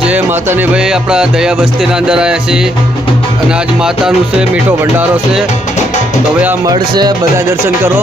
जय माता ने भाई अपना दया बस्ती अंदर आया छे અને આજ માતાનું છે મીઠો ભંડારો છે તો હવે આ મઢ છે બધા દર્શન કરો।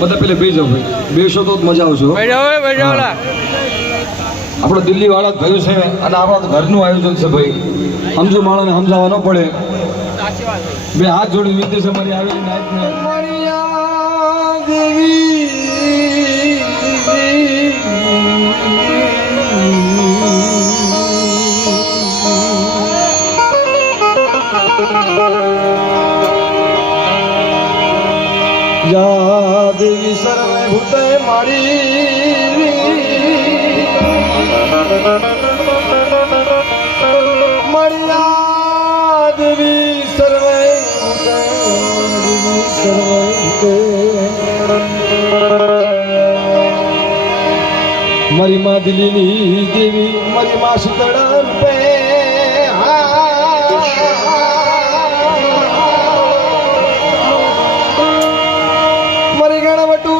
બધા પેલે બે જાઓ ભાઈ, બેસો તો જ મજા આવશે હો. આપણો દિલ્હી વાળા જ ભાઈઓ છે અને આપણા તો ઘરનું આયોજન છે ભાઈ, સમજો માણસને સમજાવવા ન પડે. બે હાથ જોડી વિનંતી છે મારી આવેલી નાયકને. યા દેવી સર્વે ભૂતે મારી મરિયા દેવી સર્વે ભૂતે મારી માં દિલ્હીની દેવી મારી માં શીતળા રૂપે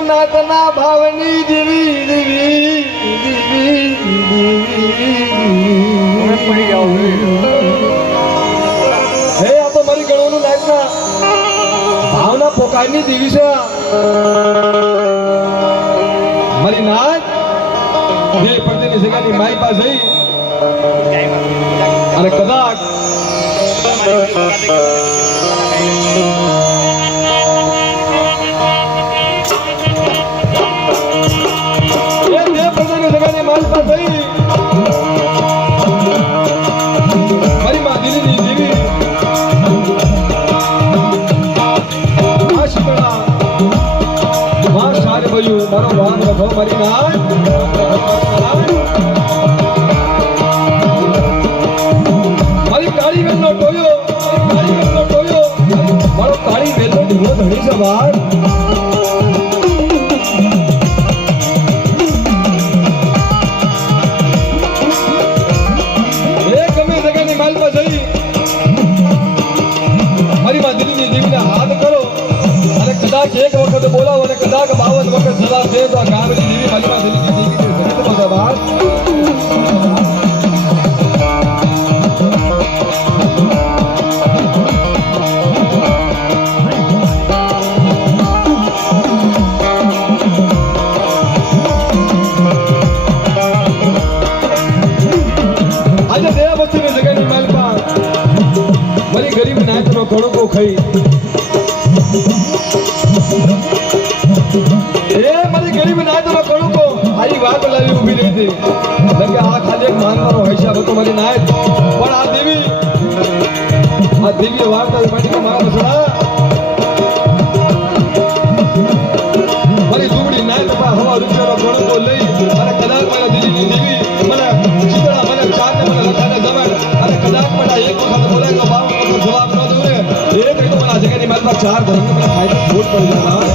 નાથના ભાવની દેવી દેવી હે આ તો મારી ગણોનું નાથના ભાવના પોકારની દેવી છે. મારી નાથ જે પડદેની જગ્યાની મારી પાસે અને કદાચ મારી માં દિલ્હીની દેવી આ શીતળા માં સાર ભયું મારો વાન રખો મારી નાથ મારી કાળી વેલનો ટોયો મારો કાળી વેલનો ઢીલો ધણી છે બાર. કદાચ એક વખત બોલાવો અને કદાચ 52 વખત સલાહ દે તો આ ગામની દેવી માલિકા દેવીની દેવી જગત બધા બહાર. આજે દેવા બસ્તીની જગ્યાની માલિકા મારી ગરીબ નાયકનો કણકો ખાઈ મારી ગરીબ નાયકનો કણકો આઈ વાત લાવી ઊભી રહી હતી. આ ખાલી એક માનવાનો હિસાબ હતો મારી નાયક, પણ આ દેવી વાર્તા મારા બસડા મારી દુબળી નાયક હવા રૂપિયાનો કણકો લઈ અને કદાચ મારા દિલ્હીની દેવી મને ચિતળા મને ચારને મને લખાને જમાડ અને કદાચ મને એક વખત બોલાય તો 52 વખત જવાબ ન દઉં ને એ કહી તો મને આ જગ્યાની મારી 4 ધર્મ મને ખાઈ ખોટ પડી જાય.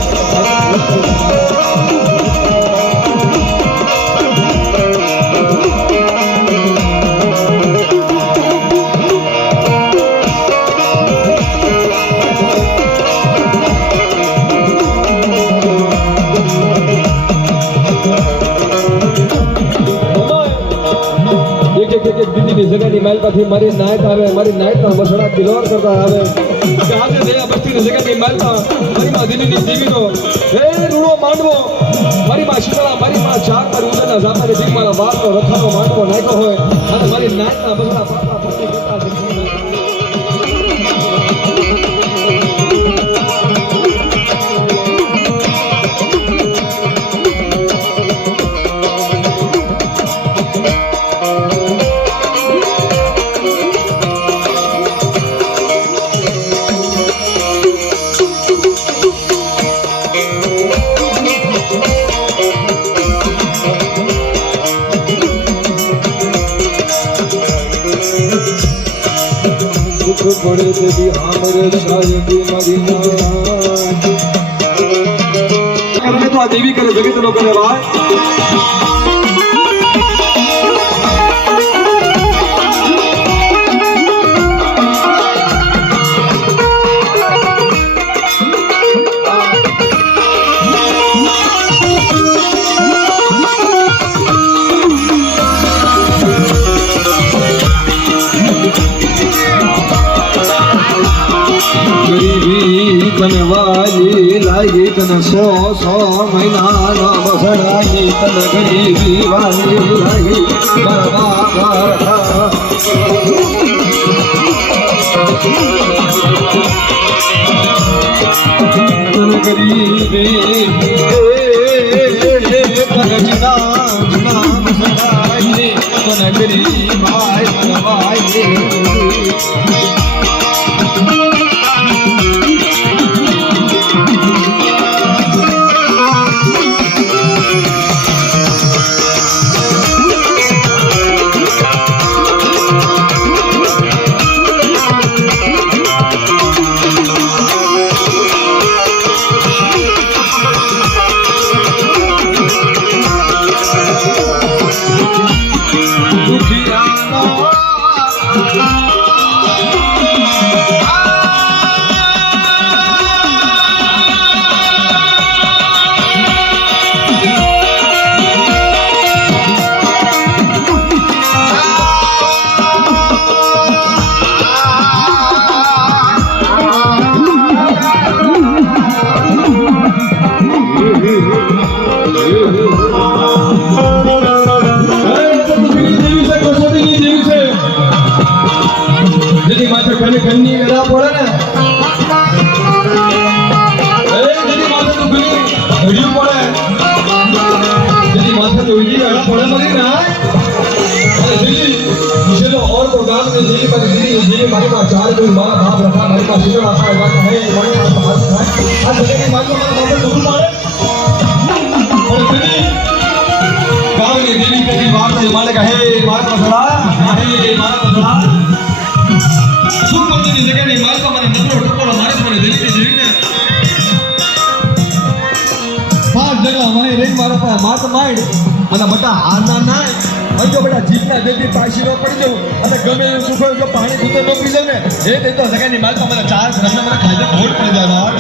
દિલ્હીની જગ્યાની માલપાથી મારી નાયક આવે, મારી નાયકના બસડા કિલોર કરતા આવે. આજે દયા બસ્તીની જગ્યાની માલપા મારી માં દિલ્હીની દેવીનો હે રૂડો માંડવો મારી માં શીતળા મારી માં ચાર મારી ઉદરના ઝાપાની દીક મારા બાપનો રખાનો માંડવો નાખ્યો હોય અને મારી નાયકના બસડા પાપા પત્ની કરતા દુઃખ પડે તે બી આમરે સાયકી મારી નાથ કરને તો આ દેવી કરે જગત નો કરે ભાઈ बनवाली लागी तन 100 महीना ना बसराई तन गरीबी वाली लागी बरबाद तन गरीबी तन जना बसराई तन गरीब भाई बनवाई ઘરની વેલા પડે ને જેની માથે તો ઘડિયું પડે જેની માથે તો ઉજી વેલા પડે મરી ના અરે દીદી मुझे और प्रोग्राम में जी पर दीदी हमारे पास चार कोई मां बाप रखा हमारे पास शिक्षण आता है बात है हमारे पास बात है आज जगह की मां को हमारा बाप जरूर मारे और दीदी गांव की देवी की बात है माने कहे मां मसला है मां मसला સુખ મંદિરની જગ્યાની માલકા મને નબળો ટકોરો મારે મને દેવીને જીવીને પાંચ જગા માય રેન મારો પાસે માત માય અને બટા હારના નાય અંજો બટા જીતના દેવી પાછી નો પડી જવું અને ગમે એવું સુખ હોય જો પાણી પીતે નો પી લઉં ને એ દે તો જગ્યાની માલકા મને ચાર ઘરને મને ખાધે ઘોટ પડી જાય બાર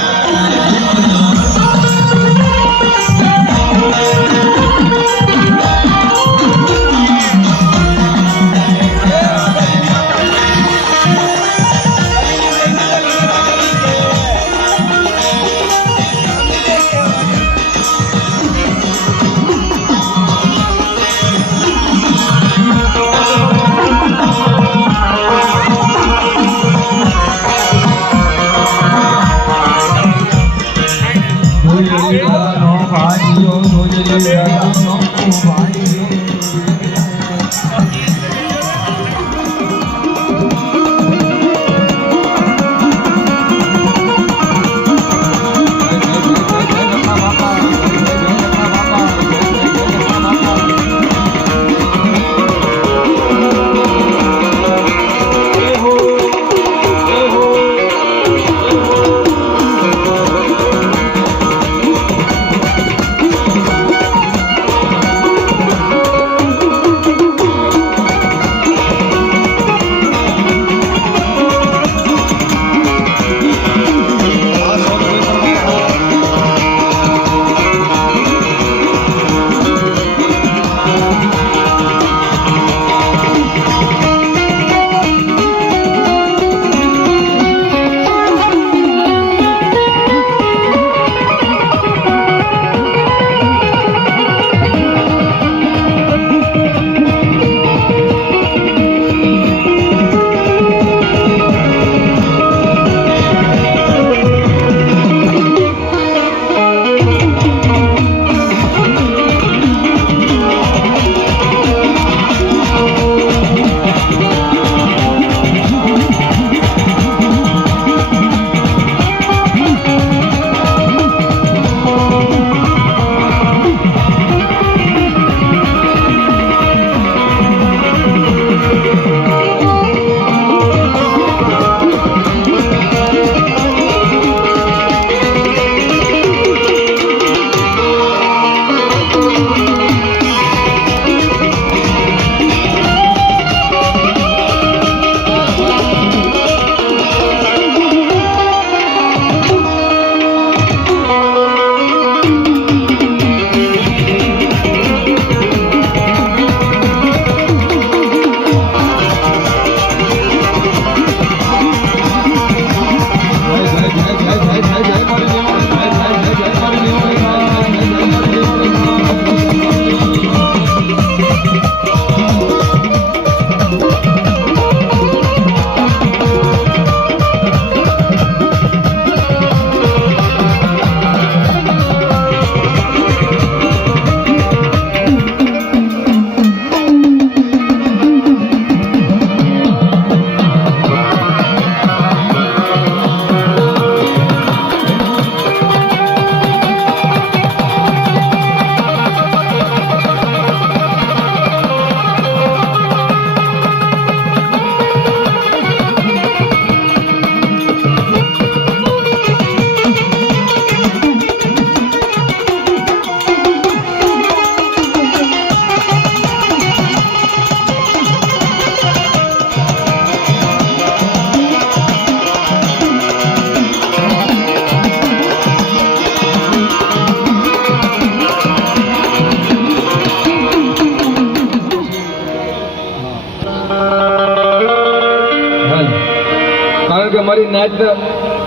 નાયત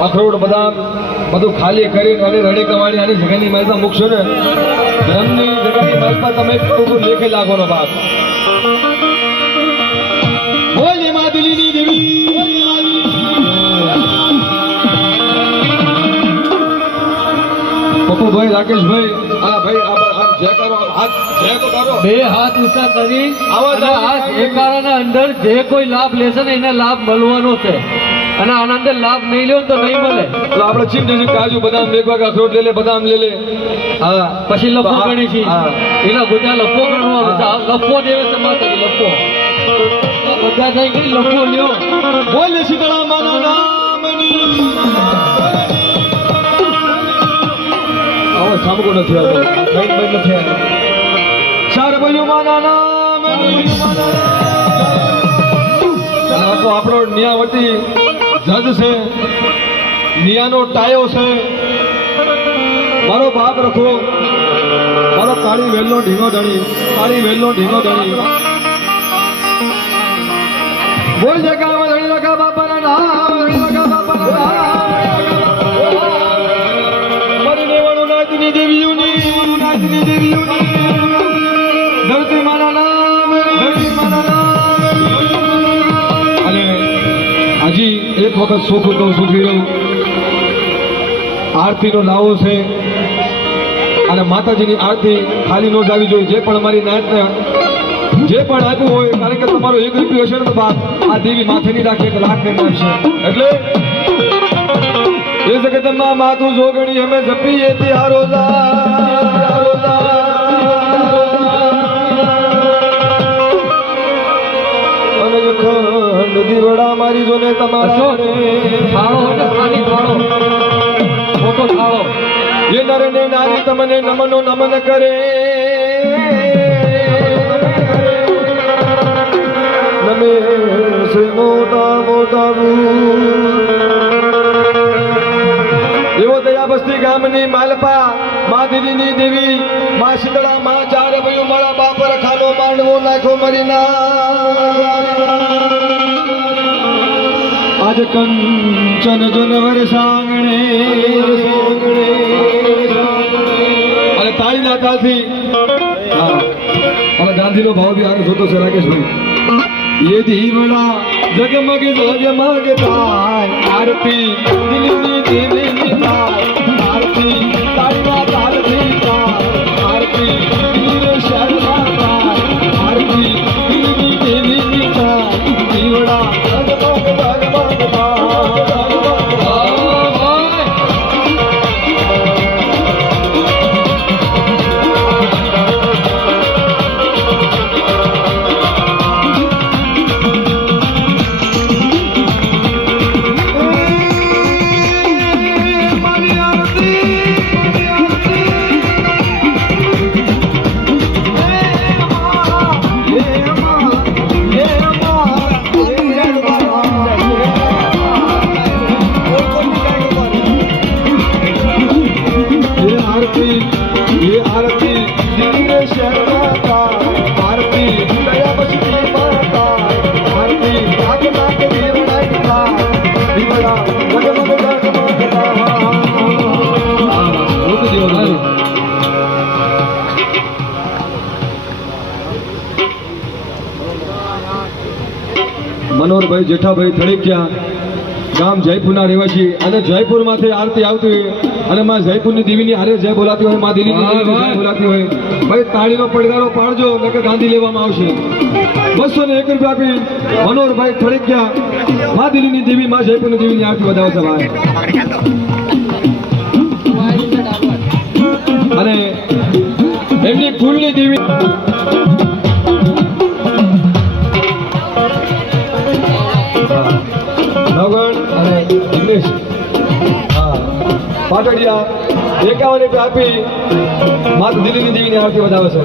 અખરોટ બદામ બધું ખાલી કરીને અને રડી કવાડી આની જગ્યાની માલપા મૂકશો ને ધર્મની જગ્યાની માલપા તમે થોડું લેખે લાગવાનો બાપ બોલે માદુલીની દેવી પપ્પુભાઈ રાકેશભાઈ આ ભાઈ આ જય કરો હાથ જય તો કરો બે હાથ ઊંચા કરી આવો અને આ જયકારાના અંદર જે કોઈ લાભ લેશે ને એને લાભ મળવાનો છે અને આના અંદર લાભ નહીં લ્યો તો નહીં મળે. તો આપણે ચીમ જશે કાજુ બદામ એક વાગે અખરોટ લે લે બદામ લે લે હા પછી લફો ગણી છે હા. એના બધા લફો ગણવાનો છે. આ લફો દેવે છે માતાજી લફો તો બધા થઈ ગઈ લફો લ્યો. બોલે શીતળા માના નામની આવો સામકો નથી આવતો કઈ બંધ નથી આવ્યો ચાર બલ્યું માના નામની ચાલો આપણો નિયાવતી જજ છે નિયાનો ટાયો છે મારો બાપ રખો મારો કાળી વેલનો ઢીંગો ધણી કાળી વેલનો ઢીંગો ધણી બોલ જગામાં ધણી લગા બાપાના નામ ધણી લગા બાપાના નામ મારી દેવાનું નાચની દેવીઓની ધરતી માના નામ ધરતી માના નામ અને હજી એક વખત સુખ તો સુખી રહ્યું આરતીનો લાવો છે અને માતાજીની આરતી ખાલી નો જાવી જોઈએ જે પણ અમારી નાયતને જે પણ આપ્યું હોય કારણ કે તમારો 1 રૂપિયો હશે ને તો બાપ આ દેવી માથે નહીં રાખે કે લાખ કરીને આપશે એટલે એ જગતમાં માથું જોગણી અમે જપીએ ત્યાં અને જો ખંડ દીવડા મારી જોને તમારા થાળો એટલે ખાલી થાળો મોટો થાળો ये नर ने नारी तमने नमनो नमन करे नमे से मोटा मोटा एवो दया बस्ती गामनी मालपा माँ दीदीनी देवी माँ शीतला माँ चार भयो मारा बाप रखानो मांडवो नाखो मरीना आज कंचन जनवर सांगणे અને તાળીના તાલથી હા અને ગાંધીનો ભાવ બી આને જોતો છે રાકેશભાઈ એ દીવડા જગમગ જગમગ થાય આરતી દિલની દેવીની થાય આરતી તાળીના તાલથી થાય આરતી દિલને શરમા થાય આરતી દિલની દેવીની થાય દીવડા જગમગ જગમગ થાય ये आरती दिव्य शर्मा का आरती दया बस्ती माता आरती नागना के देवनाई का दिवड़ा जगमग जगमग का रुक दियो भाई मनोहरभाई जेठाभाई थड़ेकिया ગામ જયપુરના રહેવાસી અને જયપુરમાંથી આરતી આવતી હોય અને માં જયપુરની દેવીની હારે જય બોલાતી હોય માં દેવીની જય બોલાતી હોય ભાઈ તાળીનો પડકારો પાડજો નકર ગાંધી લેવામાં આવશે 201 રૂપિયા આપી મનોહરભાઈ થળિકિયા માં દિલ્હીની દેવી માં જયપુરની દેવીની આરતી વધાવો છે ભાઈ અને એમની કુલની દેવી નવગણ અને જિગ્નેશ હા પાટડિયા 51 રૂપિયા આપી માત દિલ્હીની દેવીની આરતી વધાવે છે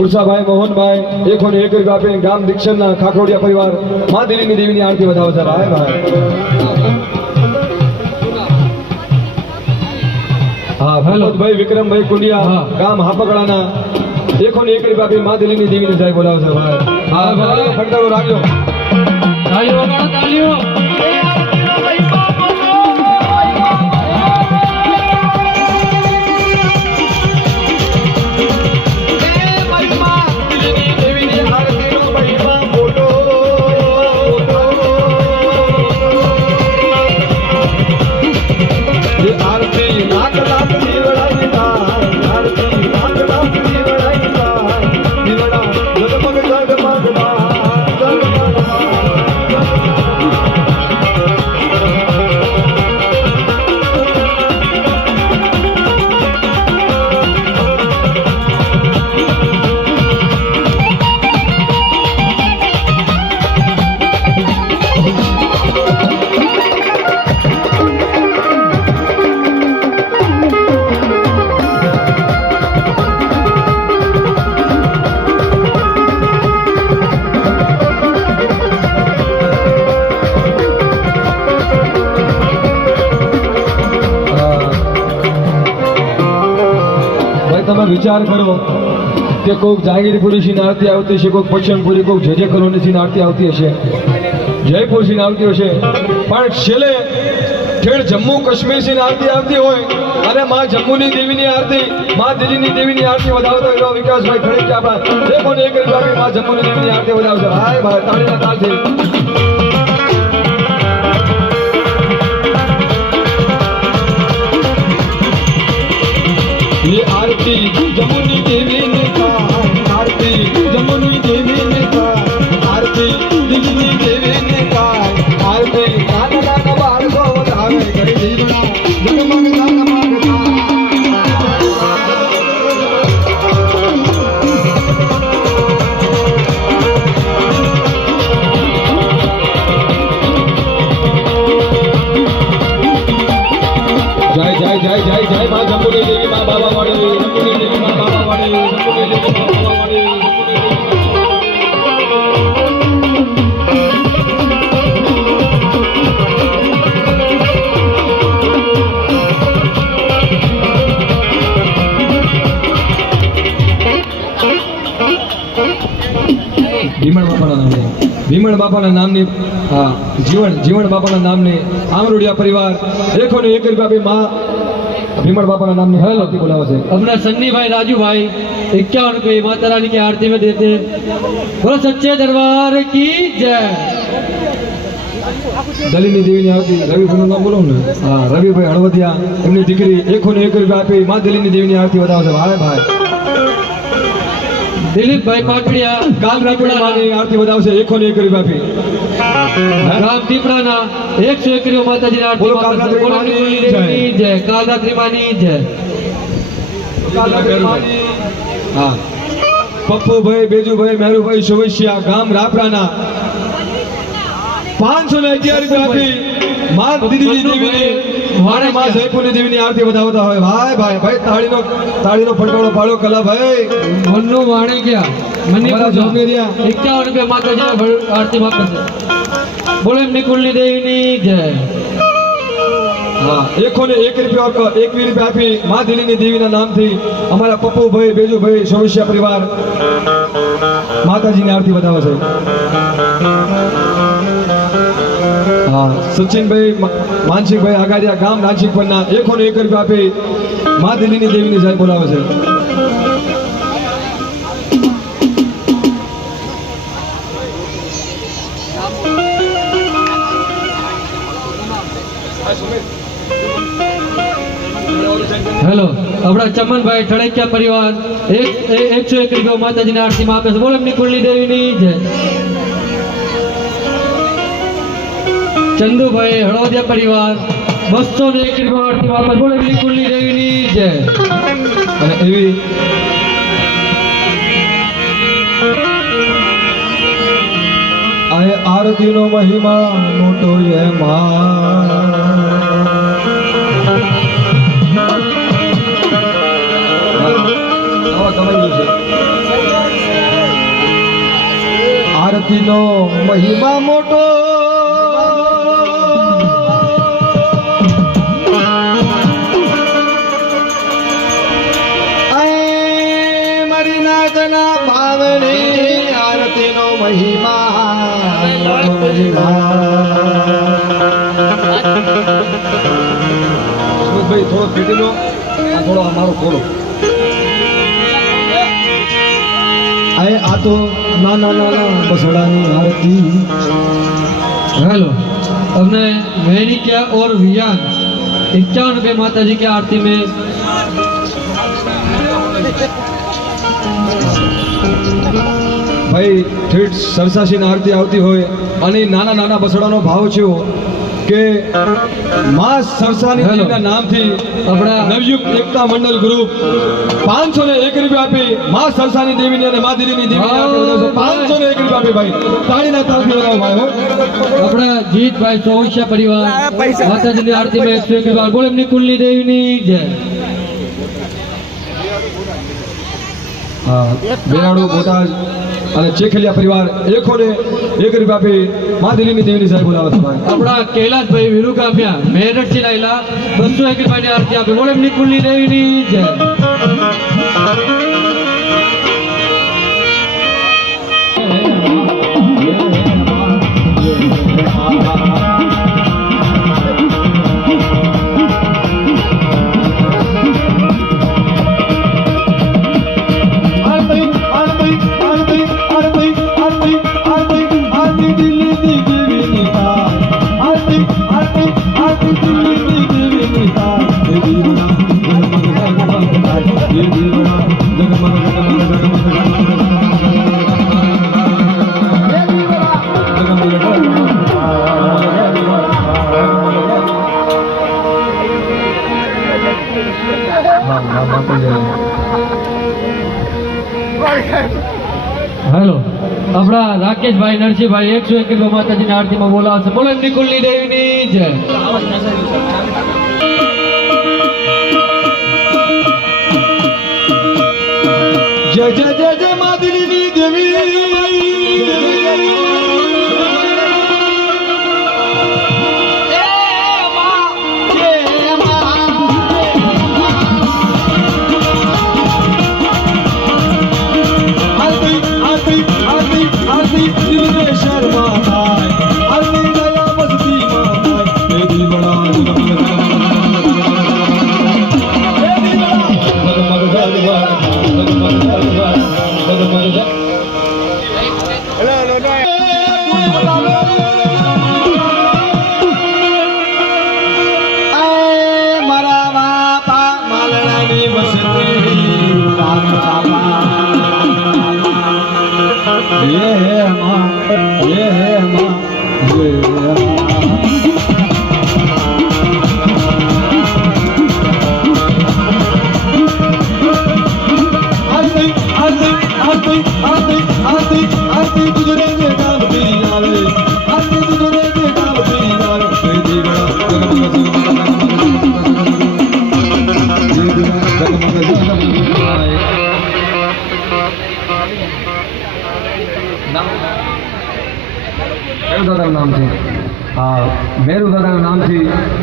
ઉર્સાભાઈ મોહનભાઈ 101 રૂપિયા આપીને ગામ દીક્ષણના ખાખોડિયા પરિવાર માં દિલ્હીની દેવીની આરતી વધાવે છે ભાઈ હા ભૂપતભાઈ વિક્રમભાઈ કુંડિયા હા. ગામ હાપકડાના એકો ને એક રૂપિયા આપી મા દિલ્હીની દેવીને જય બોલાવશે ભાઈ હા ભાઈ ફટકારો રાખજો તાળીઓ વગાડો, તાળીઓ. તમે વિચાર કરો કે કોઈક જાગીરપુરી ની આરતી આવતી હશે, કોઈક પશ્ચિમપુરી, કોઈક જજે કલોની આરતી આવતી હશે, જયપુર ની આવતી હશે, પણ છેલ્લે ઠેર જમ્મુ કાશ્મીર ની આરતી આવતી હોય અને માં જમ્મુની દેવીની આરતી, માં દિલ્હીની દેવીની આરતી વધાવતો એવો વિકાસભાઈ ખડી કે આપણા દેખો ને એક રૂપિયા માં જમ્મુની દેવીની આરતી વધાવશે ભાઈ ભાઈ તાળીના તાલથી ये आरती जमुनी देवी ने कहा, आरती जमुनी देवी ने कहा, आरती दिल्ली देवी ने कहा, आरती गाना गाना बाल को धावे करे जीवना जगमग जगमग जय जय जय जय जय मां जमुनी देवी मां बाबा वाणी, जमुनी देवी मां बाबा वाणी, जमुनी देवी मां बाबा वाणी। ભીમણ બાપાના નામની જીવણ બાપાના નામની આમરોડિયા પરિવાર એકો ને એક રૂપિયા આપી માં भीमड़ बाबा का नाम नहीं है आरती बुलावा से अपना सन्नी भाई राजू भाई 51 रुपये माता रानी की आरती में देते हैं। बोलो सच्चे दरबार की जय। दलिनी देवी ने आरती रवि भाई नाम बोलो ने हाँ रवि भाई हड़वदिया एमनी दीकरी एको ने 1 रुपया आपी मां दलिनी देवी ની આરતી બતાવે છે ભાઈ ભાઈ दिलीप भाई पाटड़िया કાલ રાત્રે માની આરતી બતાવે છે એકો ને 1 રૂપિયા આપી राम दीपड़ाना 101 रुपये माता जी आरती बोलो कालरात्रि मानी जय। कालरात्रि मानी जय। કાલ રાત્રે માની हाँ पप्पू भाई बेजू भाई मेहरू भाई सुवैसिया गाम रापराना 511 રૂપિયા આપી मां दीदी देवी ने माने मां जयपुर देवी ની આરતી બતાવતા હોય ભાઈ ભાઈ ભાઈ તાળીનો ફટકારો પાડો કલા ભાઈ मन्नू वाणे क्या मन्नी हमारा पूजा जोमेरिया 51 रुपये माता जी आरती में आपे बोले एमनी कुलनी देवी नी जय। हाँ एको ने 1 રૂપિયા 21 રૂપિયા આપી मां दिल्ली देवी ना नाम थी हमारा पप्पू भाई बेजू भाई सोविशिया परिवार माताजी ने आरती बतावे छे। हाँ सचिन भाई मानसिक भाई आगारिया गाम नानसिक पन्ना एको ने 1 રૂપિયા આપી मां दिल्ली देवी ने जय बोलावे छे। हेलो अपना चमन भाई ठड़किया परिवार 101 रुपये माता जी ने आरती में आपे बोले एमनी कुलनी देवी नी जय। चंदू भाई हड़ौदिया परिवार 201 रुपये आरती में आपे बोले एमनी कुलनी देवी नी जय। અને એવી આય આરતીનો મહિમા મોટો એ માં આરતીનો મહિમા મોટો માતાજી ભાઈ થોડો પીટી લો આ થોડો અમારો ખોલો આ તો ના ના ના ના બસડાની આરતી हेलो हमने मैनिक्या और वियान 51 रुपये माता जी की आरती में ભાઈ ઠેઠ સરસાસીની આરતી આવતી હોય અને નાના નાના બસડાનો ભાવ છે કે માં સરસાની દેવીના નામથી આપણા નવયુગ એકતા મંડળ ગ્રુપ 501 રૂપિયા આપી માં સરસાની દેવીને અને માં દીદીની દેવીને આપી 501 રૂપિયા આપી ભાઈ તાળીના તાળથી લગાવો ભાઈ હો अपना जीत भाई चौशिया परिवार माता जी की आरती में 101 रुपया बोले अपनी कुलनी देवी नी जय બેરાડો બોટાદ અને ચેખલિયા પરિવાર 101 રૂપિયા આપી માં દીદીની દેવીની સાહેબ બોલાવે છે ભાઈ अपना कैलाश भाई वीरू काफ्या मेरठ से लाइला 201 रुपया की आरती आपे बोले अपनी कुलनी देवी नी जय हेलो अपना राकेश भाई नरसिंह भाई 101 रुपया माता जी की आरती में बोला बोले अपनी कुलनी देवी नी जय जय जय जय जय माँ दिल्ली देवी शर्मा मारा बापा मालणानी बसती ये है माँ ये है माँ ये है आरती आरती आरती आरती आरती आरती तुझे दे काम तेरी आवे आरती तुझे दे काम तेरी आवे तेरी बड़ा जगमग દાદાનું નામ છે હા મેરુ દાદાના નામથી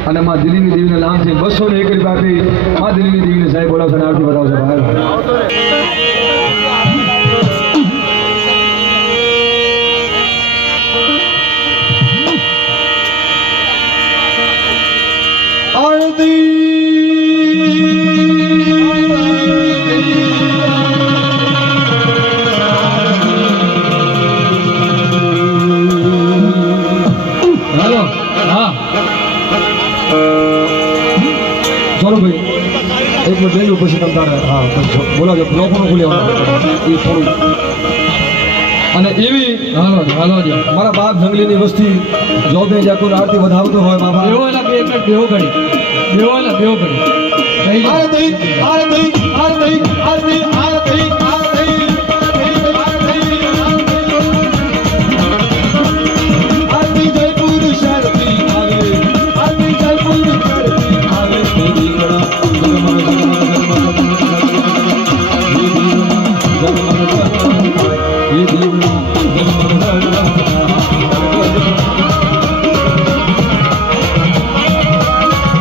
અને માં દિલ્હીની દેવીના નામથી 201 રૂપિયા આપી માં દિલ્હીની દેવીને સાહેબ બોલાવશે અને આરતી બતાવશે ભાઈ हेलो हाँ चलो भाई एक मिनट ले लो પછી તમ તારે હા બોલાજો બ્લોકનો ખુલેવાનો એ થોડું અને એવી હાલો હાલો જી મારા બાપ જંગલીની વસ્તી જોબે જાકુર આરતી વધાવતો હોય બાબા બેહો એલા બે મિનિટ બેહો ઘડી બેહો એલા બેહો ઘડી આરતી આરતી આરતી આરતી આરતી આરતી आरती जयपुर शरती आवे आरती जयपुर शरती आवे तेरी बड़ा जगमग ये दीवाना जगमग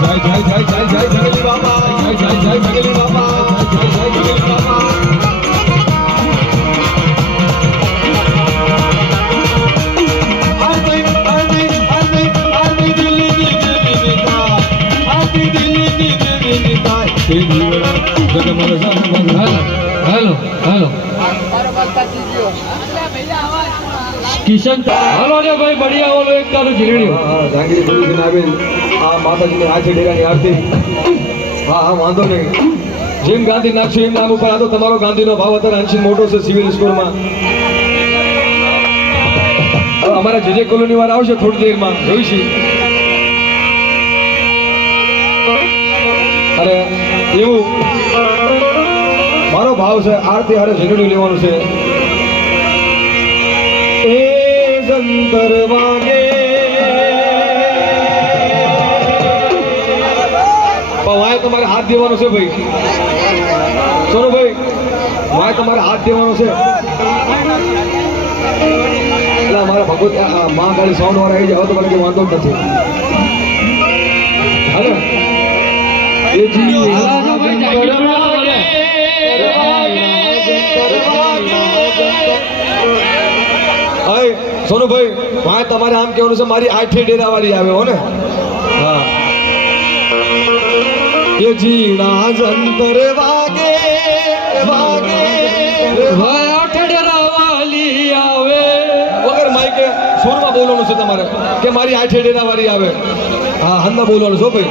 जय जय जय जय जय जगली बाबा जय जय जय जगली बाबा जय जय जय जगली बाबा કે મારે સામે હેલો હેલો કિશન હાલો ને ભાઈ બઢિયા ઓલો એક તારું જીરડ્યું હા જાગીરી પોલીસને આવેલ આ માતાજીની હાથે ડેરાની આરતી હા હા વાંધો નહીં જેમ ગાંધી નાખશો એમ નામ ઉપર આ તો તમારો ગાંધીનો ભાવ અત્યારે અંશી મોટો છે સિવિલ સ્કોરમાં હવે અમારા જે કોલોની વાર આવશે થોડી દેરમાં જોઈશું અરે એવું મારો ભાવ છે આરતી હારે ઝીંડું લેવાનું છે એ જંતર વાગે વાય તમારે હાથ દેવાનો છે ભાઈ સોનુ ભાઈ વાય તમારે હાથ દેવાનો છે એટલે અમારા ભગવત માં ખાલી સાઉન્ડ વાળા આવી જાય તો મને વાંધો જ નથી હાલો એ જી સોનુભાઈ વાય તમારે આમ કહેવાનું છે મારી આઠે ડેરા વાળી આવે હો ને હા ये जीना जंतर वागे वागे ભાઈ આઠડેરા વાલી આવે વગર માઈકે સુરમાં બોલવાનું છે તમારે કે મારી આઠે ડેરા વાળી આવે હા હંદા બોલવાનું છો ભાઈ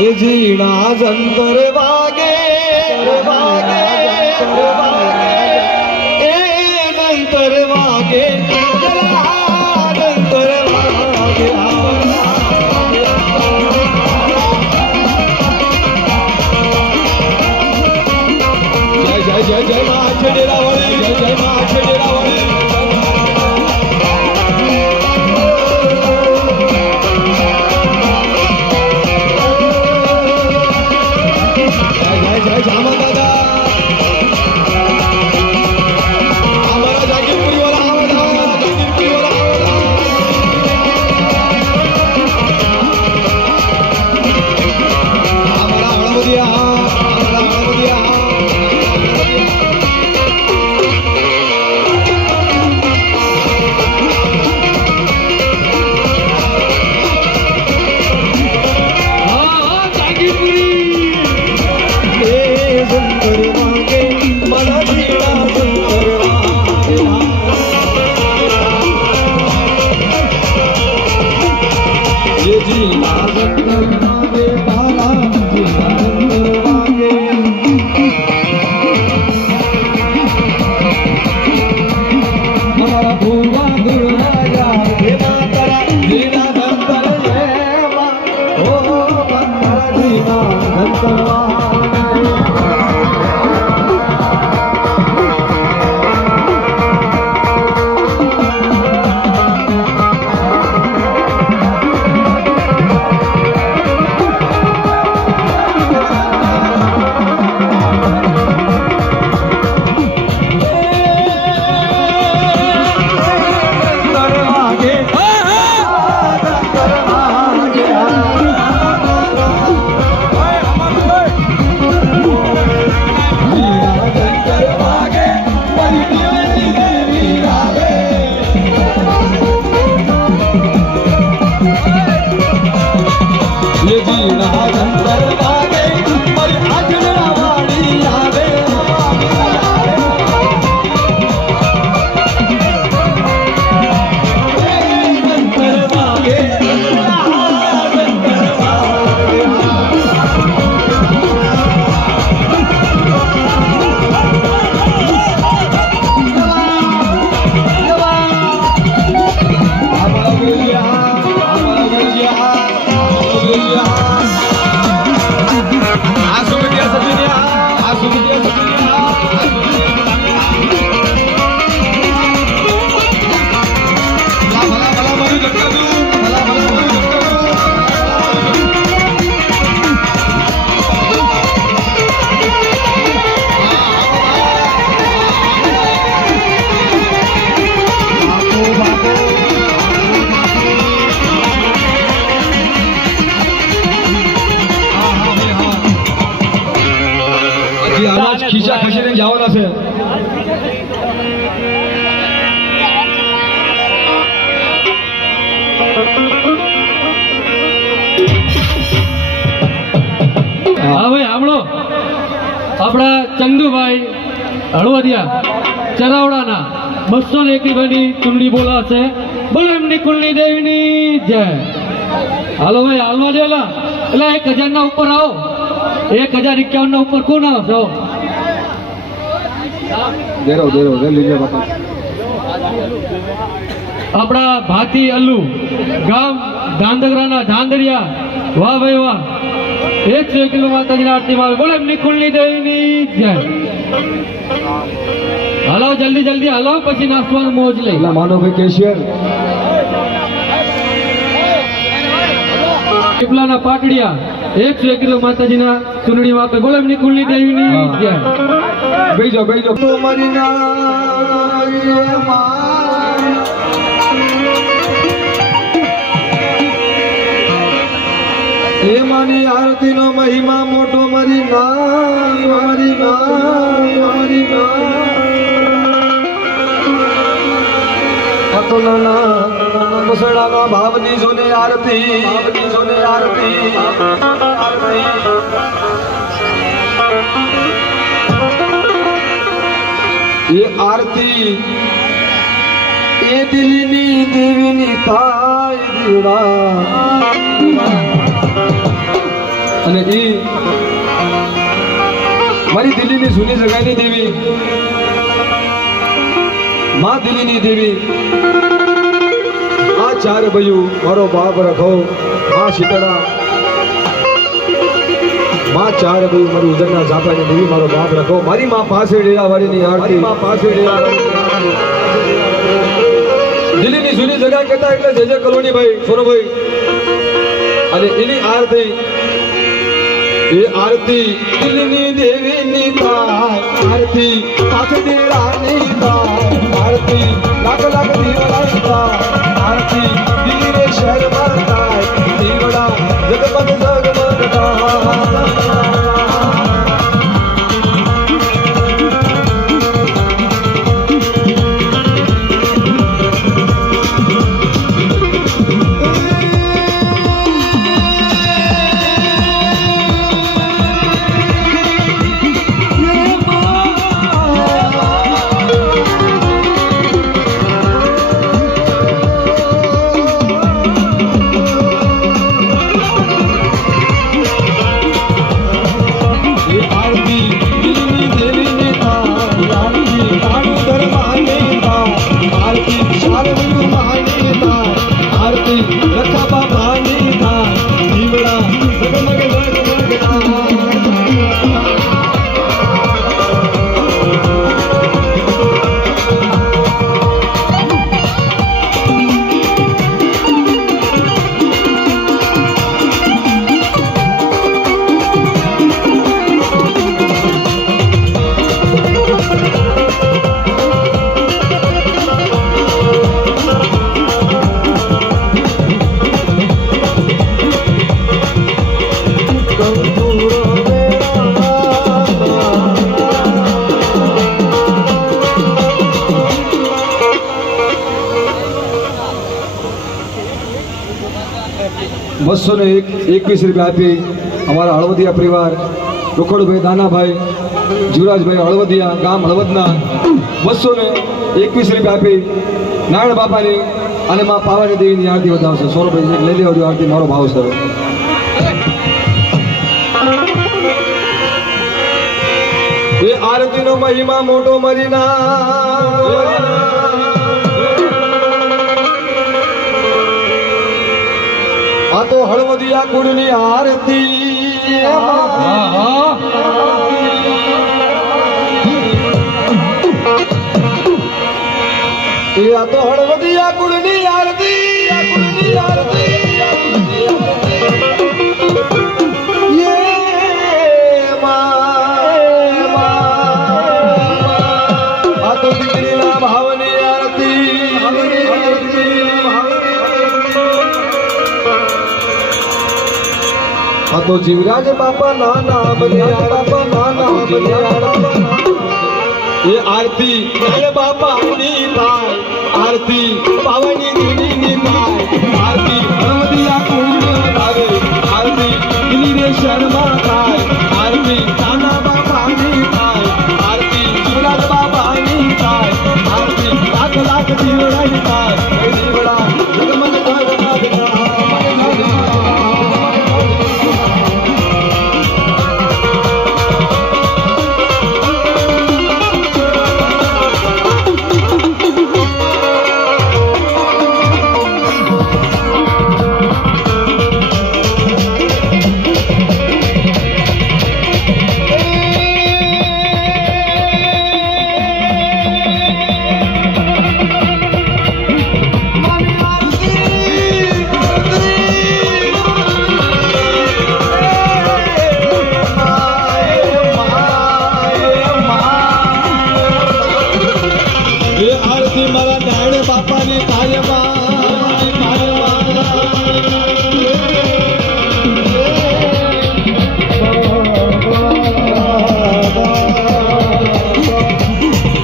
ये जीना जंतर वागे वागे ए जंतर वागे जंतर वागे जय जय मां आठे डेरा वाली जय जय मां आठे डेरा वाली जय जय जामा दादा हमारा जागीरपुरी वाला आवाज जागीरपुरी वाला हमारा हड़मुदिया આપણા ચંદુભાઈ હળવદિયા ચરાવડાના 201 ભાઈની ચૂંટણી બોલાશે. બોલો એમની કુલની દેવીની જય. હાલો ભાઈ હાલવા દેલા એટલે 1000 ના ઉપર આવો. 1051 ના ઉપર કોણ આવશે? આવો. દેરો લીધે બાપા. આપણા ભાતી અલ્લુ ગામ ધાંધગરાના ધાંધરિયા. વાહ ભાઈ વાહ. 101 કિલો માતાજીના આરતીમાં આવે. બોલો એમની કુલની દેવીની જય. હાલો જલ્દી હાલો પછી નાખવાનું મોજ લઈ. એટલે માનવભાઈ કેશિયર પીપલાના પાટડિયા 101 કિલો માતાજીના ચૂંટણીમાં આપે. બોલો એમની કુલની દેવીની જય. બેજો મારી હે માની આરતી નો મહિમા મોટો મારી નાના મસડાના ભાવની જોને આરતી એ આરતી એ દિલની દેવીની થાય દીવડા અને એ મારી દિલ્હીની જૂની જગાની દેવી માં દિલ્હીની દેવી આ 4 ભયું મારો બાપ રખો માં શીતળા માં 4 ભયું મારી ઉદરના ઝાપાની દેવી મારો બાપ રખો મારી માં પાસે ડેરાવાળીની આરતી દિલ્હીની જૂની જગા કહેતા એટલે જે કલોની ભાઈ સોનભાઈ અને એની આરતી એ આરતી દિલની દેવીની થાય આરતી પાસે દેરાની થાય આરતી લાખ દીવડાની થાય આરતી દિલ્હી શહેરમાં થાય દીવડા જગમગ થાય. ₹221 આપી અમારા હળવદિયા પરિવાર રોકડભાઈ દાનાભાઈ જીવરાજભાઈ હળવદિયા ગામ હળવદના ₹221 આપી નારાયણ બાપાની અને માં પાવાની દેવીની આરતી વધાવશે. સોનભાઈ લઈ લેવા આરતી મારો ભાવ છે. એ આરતીનો મહિમા મોટો મારી આ તો હળવદિયા કુળની આરતી એ આ તો હળવદિયા કુળની આરતી આ તો દીકરીના ભાવની આરતી આ તો જીવરાજ બાપા નાના એ આરતી બાપાની થાય આરતી પાવાની દેવીની થાય આરતી હળવદિયા કુળની આવે આરતી દિલ્હી શહેરમાં થાય આરતી નાના બાપાની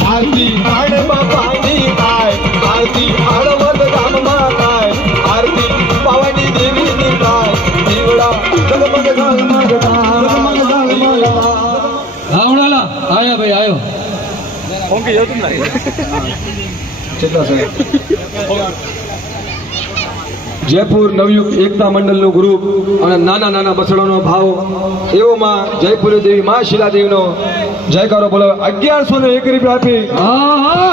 આરતી તાણે બાપાની થાય, આરતી હળવદ ગામમાં થાય, આરતી પાવાની દેવીની થાય, દીવડા ઝગમગ ઝગમગ થાય, ઝગમગ ઝગમગ હા ઉડાલા આયા ભાઈ આયો કેટલા છે જયપુર નવયુગ એકતા મંડળનું ગ્રુપ અને નાના નાના બસડાનો ભાવ એવોમાં જયપુરી દેવી મા શિલાદેવીનો જયકારો બોલો 1101 રૂપિયા આપી હા હા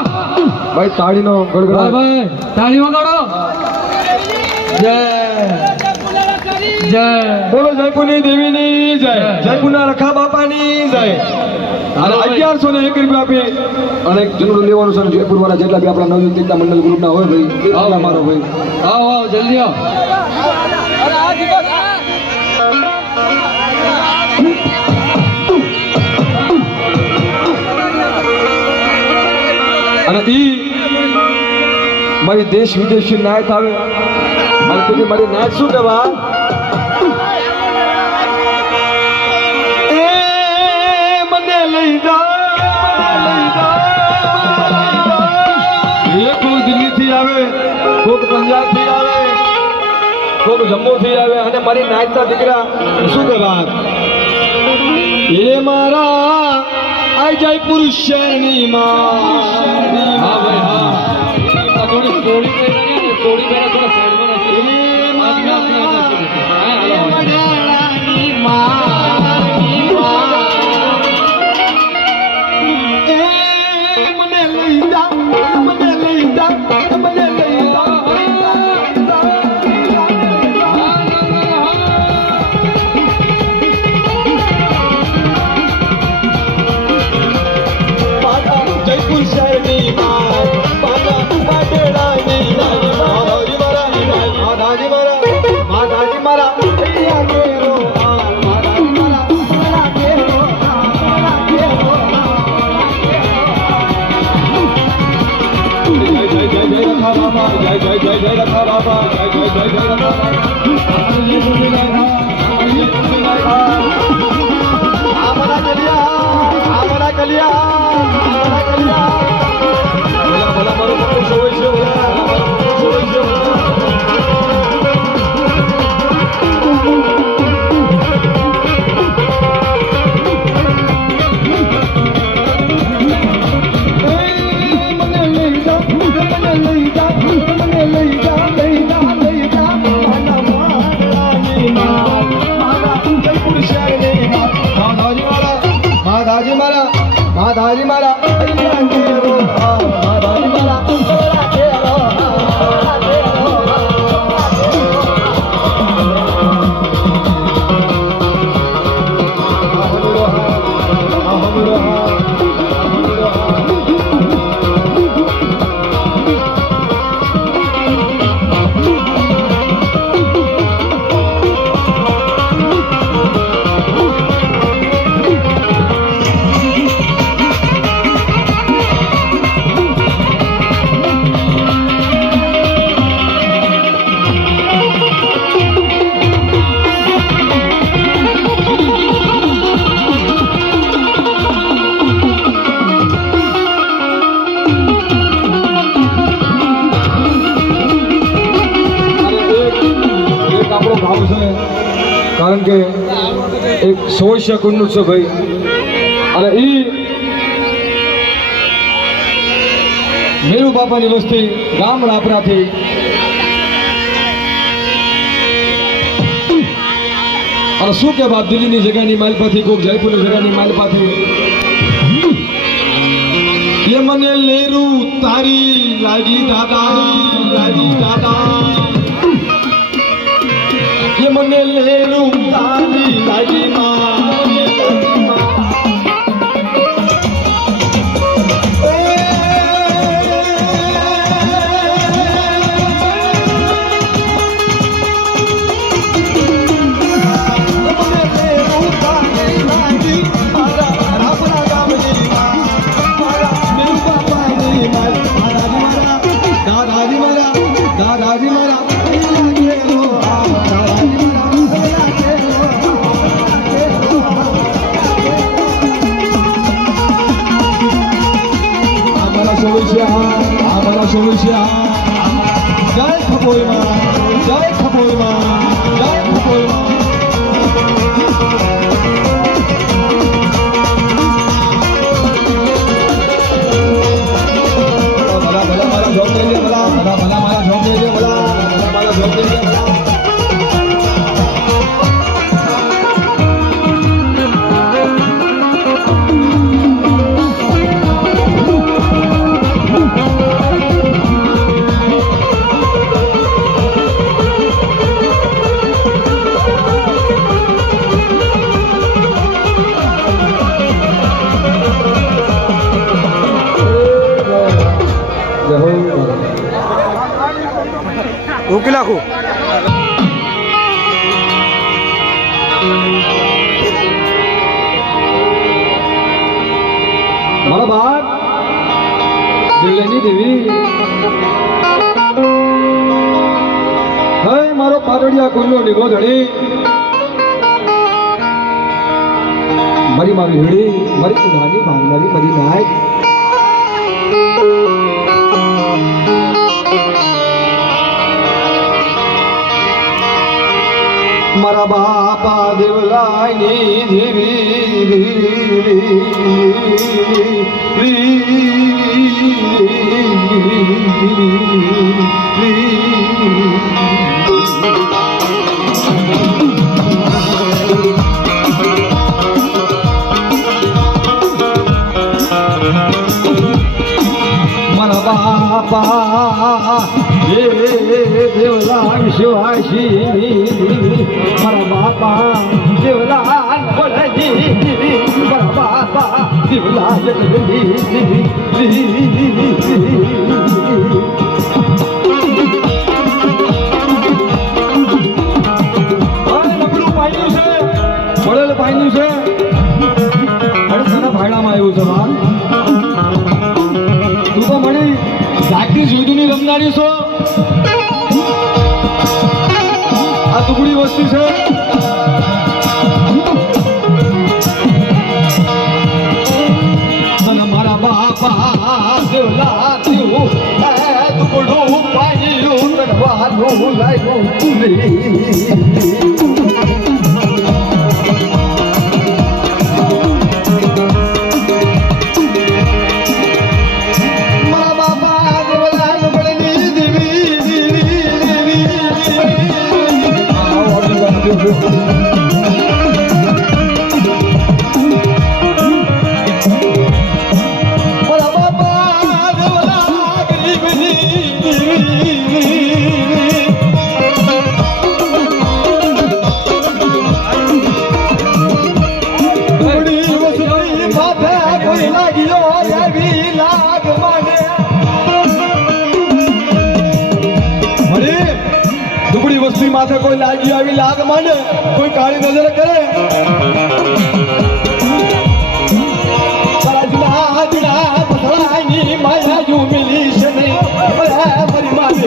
ભાઈ તાળીનો ભાઈ ગડગડાટ ભાઈ તાળી વગાડો જય જય બોલો જયપુરની દેવીની જય જય. જયપુરના રખા બાપાની જય અને હાલો ભાઈ. 1101 રૂપિયા આપી અને જનરલ લેવાનું છે જયપુર વાળા જેટલા બી આપણા નવયુગ એકતા મંડળ ગ્રુપના હોય ભાઈ આવો. મારો ભાઈ આવો આવો જલ્દી આવો અને ઈ મારી દેશ વિદેશી નાયત આવે મારી પેલી મારી નાયત શું કહેવા એ મને લઈ જા એ કોક દિલ્હીથી આવે કોક પંજાબથી આવે કોક જમ્મુથી આવે અને મારી નાયતના દીકરા શું કહેવા એ મારા આ જયપુર શહેરની માં હા ભાઈ હા આ થોડી સ્ટોરી पे ને સ્ટોરી पे થોડા સાઈડમાં રાખી આજના આપણે હા હાલો મને લઈ જા મને લઈ જા મને લઈ જા જયપુર શહેરની માં માતા પાટેડાની માધાજી મારા અહીંયા કેરો માધાજી મારા કેરો જય જય જય જય રખા બાબા જય જય જય જય રખા બાબા જય જય જય જય રખા બાબા અમારા કલિયા ભલા મારો પક્ષ હોય છે માધાજી મારા માધાજી મારા અહીંયા કેરો માધાજી મારા કેરો આપણો ભાવ છે કારણ કે એક સોળશા કુંડનું છે ભાઈ અને ઈ મેરુ બાપાની વસ્તી ગામ રાપરાથી અને શું કે બાપ દિલ્હીની જગ્યાની માલપાથી કોક જયપુરની જગ્યાની માલપાથી એ મને લેરું તારી લાગી દાદા ये मने ले लूं तारी लागी दादाजी मारा દાદાજી મારા લાગેલો દાદાજી મારા લાગેલો અમારા સોવિષ્યા જય ખપોઈમાં જય ખપોઈમાં જય ખપોઈમાં ભલા ભલા મારા જોબ લઈ લે ભલા ભલા ભલા મારા જોબ લઈ લે ભલા ભલા મારા જોબ લઈ લે ભલા મૂકી નાખું મારા બાપ દિલ્હીની દેવી હે મારો પાટડિયા કુંડનો નિગો ધણી મારી મારી હેડી મારી કુંડાની ભાંગનારી મારી નાય મારા બાપા દેવલાની દેવી મારા બાપા દેવલાલ શિવાશી મારા બાપા દેવલાલ વડજી મારા બાપા દેવલાલ નબળું પાયલું છે પડેલ પાયલું છે ભાડામાં આવ્યું છે બાપ તું તો મળી જાગતી જુદુની રમનારી છો આ ટુકડી વસ્તી છે અને મારા બાપા દેવલા તું ટુકડું પાયું કરવાનું લાગ્યું માથે કોઈ લાગી આવી લાગ માંડે કોઈ કાળી નજર કરે માયા જો મિલી છે મારી માં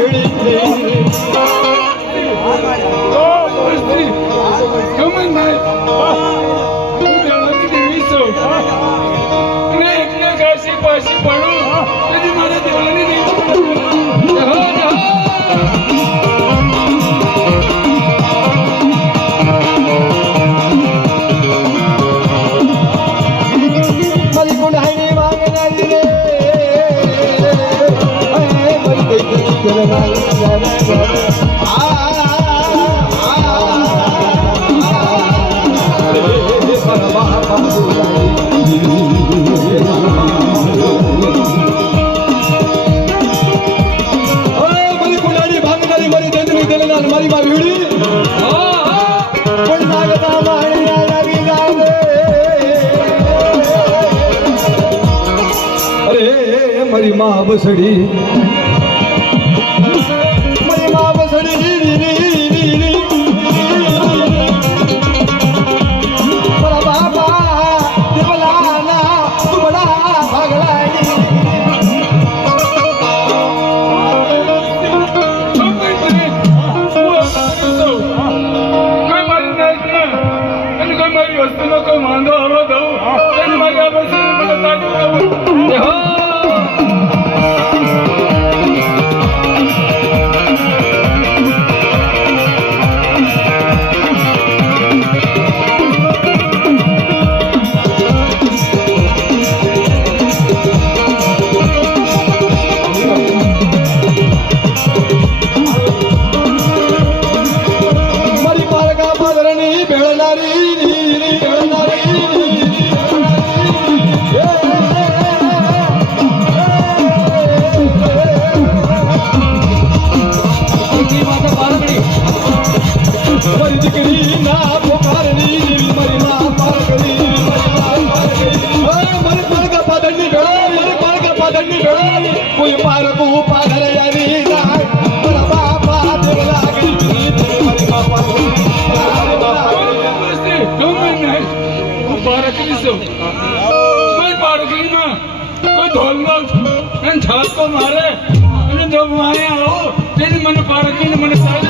મારી માં બસડી મારી માં બસડી મારા બાપા દેવલાના તુમડા ભાગલાની હું અહીંયા આવું તેની મને પારખીને મને સાહેબ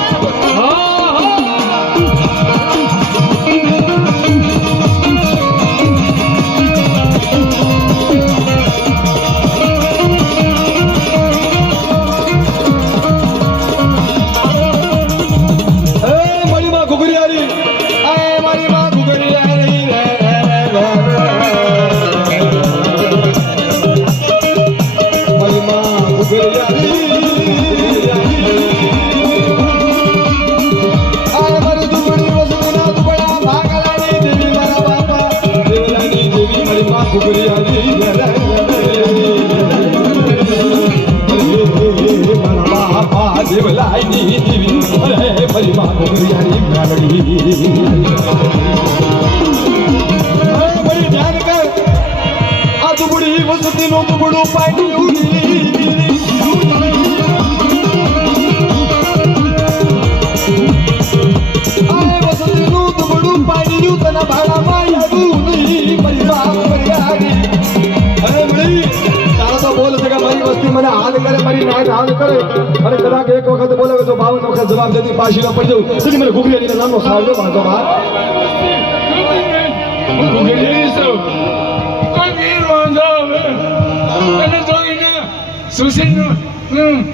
મને હાલ કરે મારી નાઈટ હાલ કરે અને કદાચ એક વખત બોલે તો 52 વખત જવાબ દેતી પાછી ન પડી જવું તેથી મને ઘૂઘરીયાની નામનો સાવજો વાંધો બાર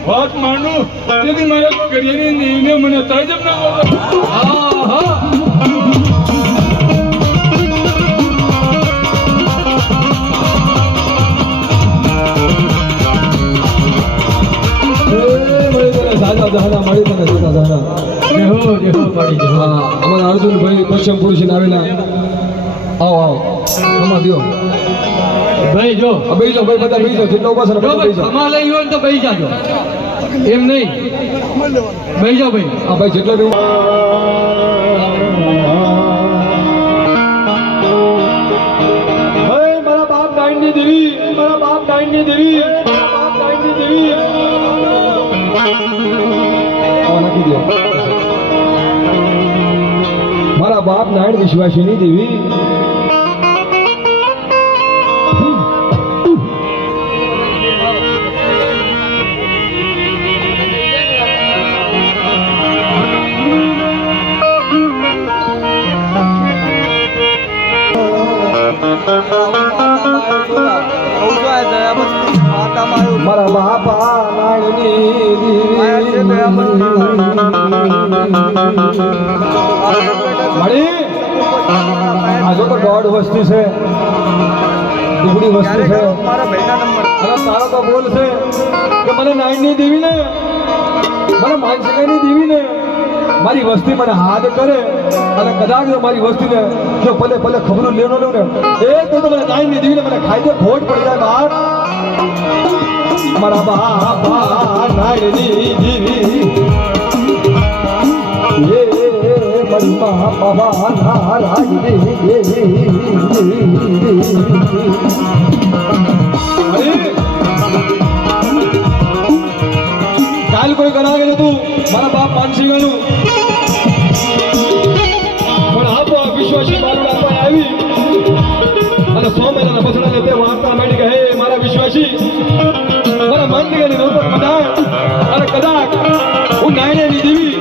વાત માનું તેથી મારા ઘૂઘરીયાની મને તાજબ ના અર્જુનભાઈ પશ્ચિમ પુરુષ આવેલા આવો આવો આમાં દો ભાઈ જો બેસી જાઓ ભાઈ બધા બેસી જાઓ જેટલા ઉભા છે ને જો બધા ભાઈ બેસી જાઓ અમા લઈ હોય ને તો બેસી જાજો એમ નહીં બેસી જાઓ ભાઈ હા ભાઈ જેટલા બી મારા બાપ નાઈનની દેવી મારા બાપ નાઈનની દેવી મારા બાપ નાઈનની દેવી નાખી દો મારા બાપ નારાયણ વિશ્વાસીની દેવી મારા બાપા નારાયણની દેવી આ જો તો દોઢ વસ્તી છે દુગડી વસ્તી છે અરે તારો તો બોલ છે કે મને નાઈનની દેવી ને મને માનસિકાની દેવી ને મારી વસ્તી મને હાથ કરે અને કદાચ મારી વસ્તીને જો ભલે ભલે ખબરો લેનો લઉં ને એક તો મને નાઈનની દેવીને મને ખાઈ દે ખોટ પડી જાય બહાર મારા બાપા નાઈનની દેવી મારી બાબા કાલ કોઈ કરાવે નતું મારા બાપ માનસિંહનું પણ આપો આ વિશ્વાસી મારું આપવા આવી અને 100 મહિનાના બસડાને તે વાર્તા માંડી કે હે મારા વિશ્વાસી મારા માનસિંહની નોબત બધાય અને કદાચ હું નાયણની દેવી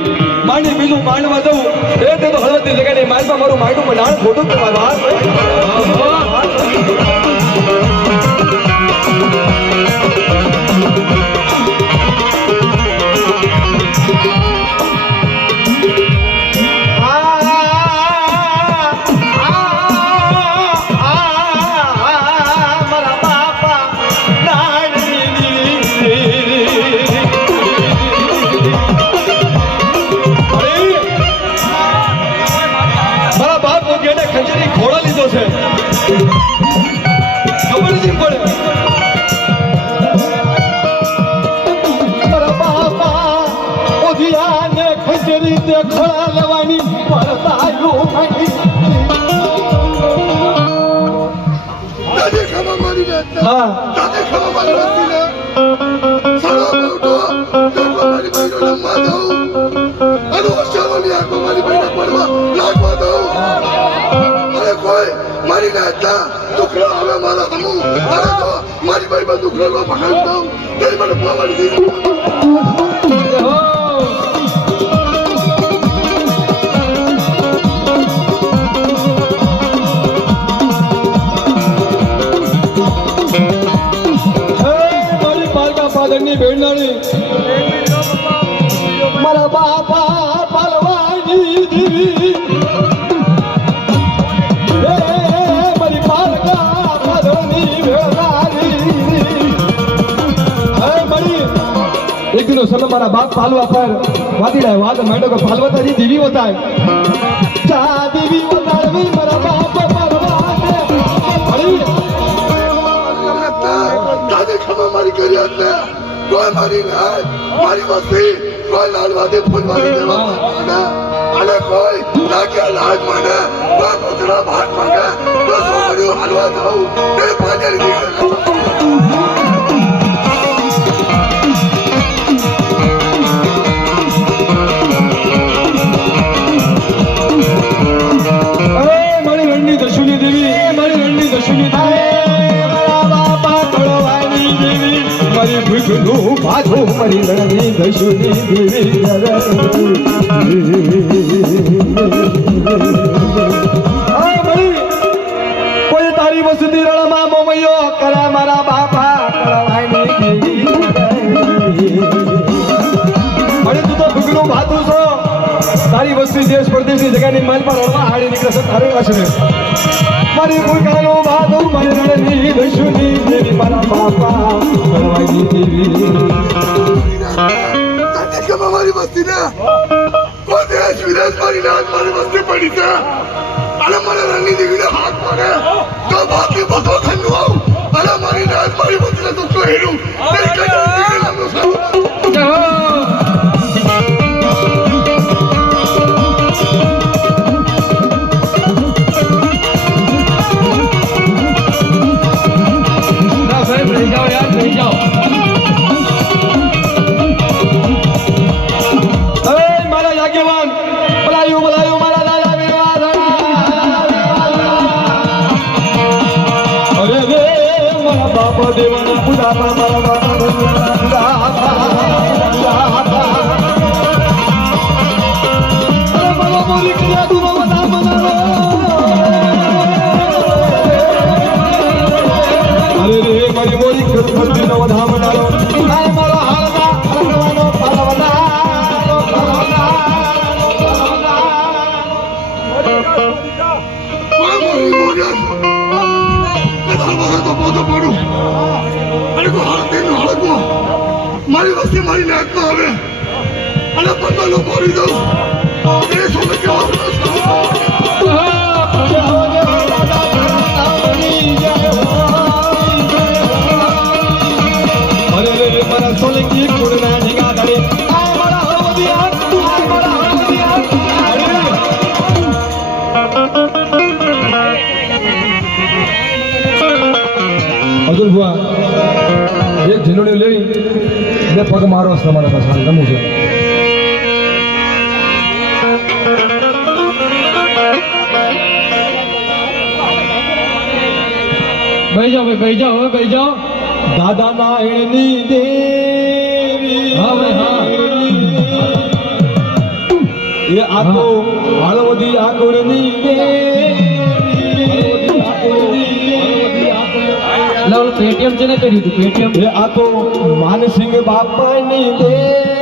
માંડી બીજું માંડવા દઉં એ તે તો હળવદની જગ્યાની માલમાં મારું માંડું બનાણ ખોટું કહેવાય મારી નાચતા દુખરો હવે મારા હમું અરે તો મારી ભાઈ પર દુખરો કો પકડી દઉં તે મને પાવડી દીધું મારી પાલકા પાદરની ભેળનાળી મારા બાપા પાલવાની દીવી મારી પાલકા પાદરની ભેળનાળી મારી એક દિનો સમય મારા બાપ પાલવા પર વાદીડા વાદ માંડો કે પાલવતાજી દીવી હોતા ચા દીવી હોતા મારા બાપ પાલવા મારી દાદે ખમા મારી કરી એટલે કોઈ મારી નાચ મારી વસ્તી કોઈ લાલવાદે ફૂલવાદી દેવા અને કોઈ નાખ્યા લાજ માંડે કોઈ પૂતળા ભાત માંગે તો સોમડ્યું હાલવા જાઉં તે પાછળ નીકળે મારી રણની દશુની દેવી મારી રણની દશુની દેવી મારા બાપા કળવાની દેવી મારી ભૂખનું પાછું મારી રણની દશુની દેવી કોઈ તારી વસતી રણમાં મોમૈયો કરે મારા બાપા કળવાની દેવી અરે તું તો ભૂખનું ભાતું છો તારી વસ્તી દેશ પરદેશની જગ્યાની માલ પર રણવા હાડી નીકળે છે તારે અસરે મારી ભૂલકાનો બાદો મારી રણની દશુની દેવી મારા બાપા કરવાની દેવી દાદે ખમા મારી વસ્તી ને કોઈ દેશ વિદેશ મારી નાચ મારી વસ્તી પડી છે અને મને રંગી દીકરીને હાથ પડે તો બાકી બધો ખંડું આવું અને મારી નાચ મારી વસ્તીને દુઃખ હેરું તે કઈ દીકરી નામનું બેસી જાઓ યાર બેસી જાઓ મારા યાજ્ઞવાન બલાયું બલાયું મારા લાલા અરે રે મારા બાપા દેવાના પૂજામાં મારા બાપા અરે મારા બોલી કર્યા તું બધા મનાવો અરે રે મારી મોરી કરતી નો વધા મનાવો આ મારો હાલમાં રંગવાનો પાલવના મારી વસ્તી મારી નાચમાં આવે અને પંદર બોલી દઉં એ સમય અરે રે મારા સોલંકી કુળના ઢીંગા ગાડી આ મારા હળવદિયા આ મારા હળવદિયા અતુલ ભુવા એક ઝીલોડી લઈ ને પગ મારો તમારા પાસે રમવું છે બેસી જાઓ ભાઈ બેસી જાઓ હવે બેસી જાઓ દાદા નારાયણની દેવી હા ભાઈ હા એ આ તો હળવદી આકોરની પેટીએમ છે ને કર્યું હતું પેટીએમ એ આ તો માનસિંહ બાપાની દેવી